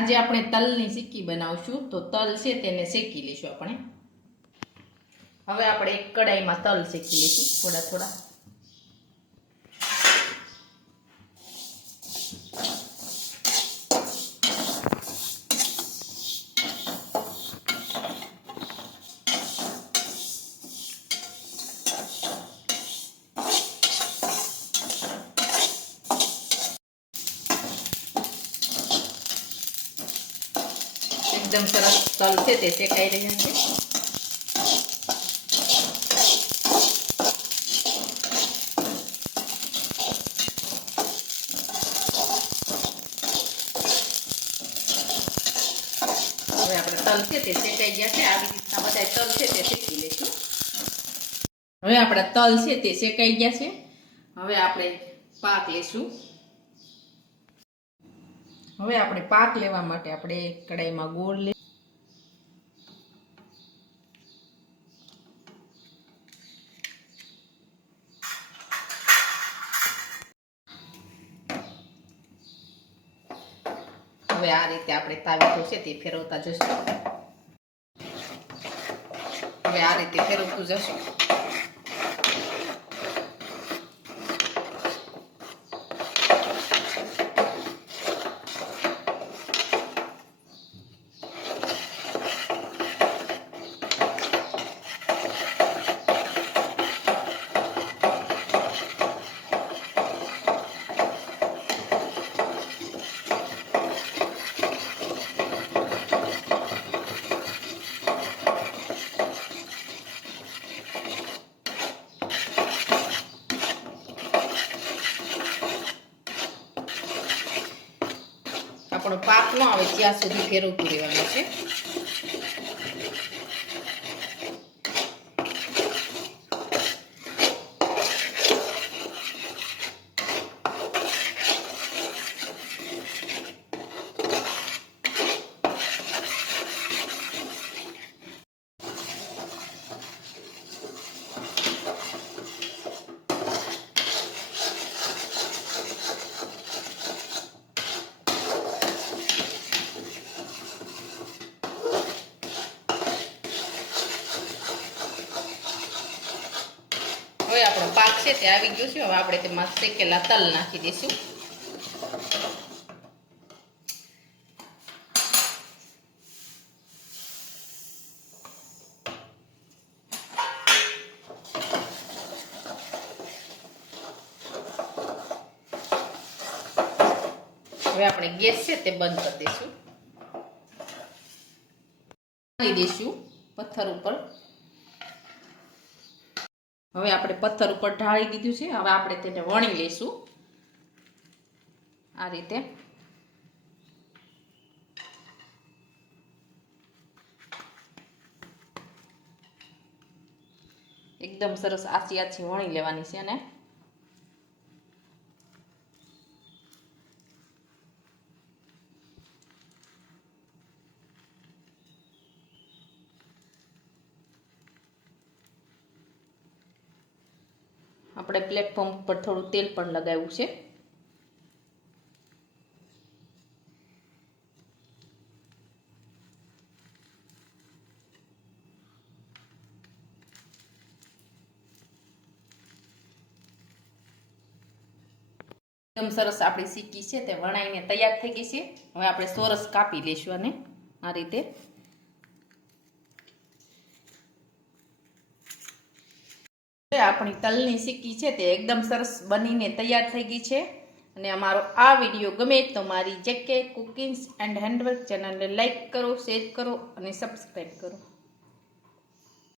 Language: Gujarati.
આજે આપણે તલની સિક્કી બનાવશું તો તલ છે તેને શેકી લઈશું આપણે। હવે આપણે એક કડાઈમાં તલ શેકી લઈશું થોડા થોડા। एकदम सरस तल से ते शेकाई रह्या छे। હવે આપણે તલ છે તે શેકાઈ ગયા છે। આવી રીતના બધા તલ છે તે શેકી લઈશું। હવે આપણા તલ છે તે શેકાઈ ગયા છે। હવે આપણે પાક લેશું। હવે આપણે પાક લેવા માટે આપણે કડાઈમાં ગોળ લે હવે આ રીતે આપણે તાવીથો છે તે ફેરવતા જશું। હવે આ રીતે ફેરવતું જશું। આપણો પાક ન આવે ત્યાં સુધી ફેરવતું રહેવાનું છે। હવે આપણો પાક છે તે આવી ગયો છે। હવે આપણે તેમાં શેકેલા તલ નાખી દઈશું। હવે આપણે ગેસ છે તે બંધ કરી દઈશું। નાખી દઈશું પથ્થર ઉપર। હવે આપણે પથ્થર ઉપર ઢાળી દીધું છે। હવે આપણે તેને વણી લઈશું આ રીતે। એકદમ સરસ આછી આછી વણી લેવાની છે ને આપણે પ્લેટફોર્મ પર થોડું તેલ પણ લગાવ્યું છે। એકદમ સરસ આપણી સિક્કી છે તે વણાઈને તૈયાર થઈ ગઈ છે। હવે આપણે સોરસ કાપી લઈશું અને આ રીતે। આપણી તલની સિક્કી છે તે એકદમ સરસ બનીને તૈયાર થઈ ગઈ છે। અને અમારો આ વિડીયો ગમે તો મારી જેકે કુકિંગ્સ એન્ડ હેન્ડવર્ક ચેનલને લાઈક કરો, શેર કરો અને સબસ્ક્રાઈબ કરો।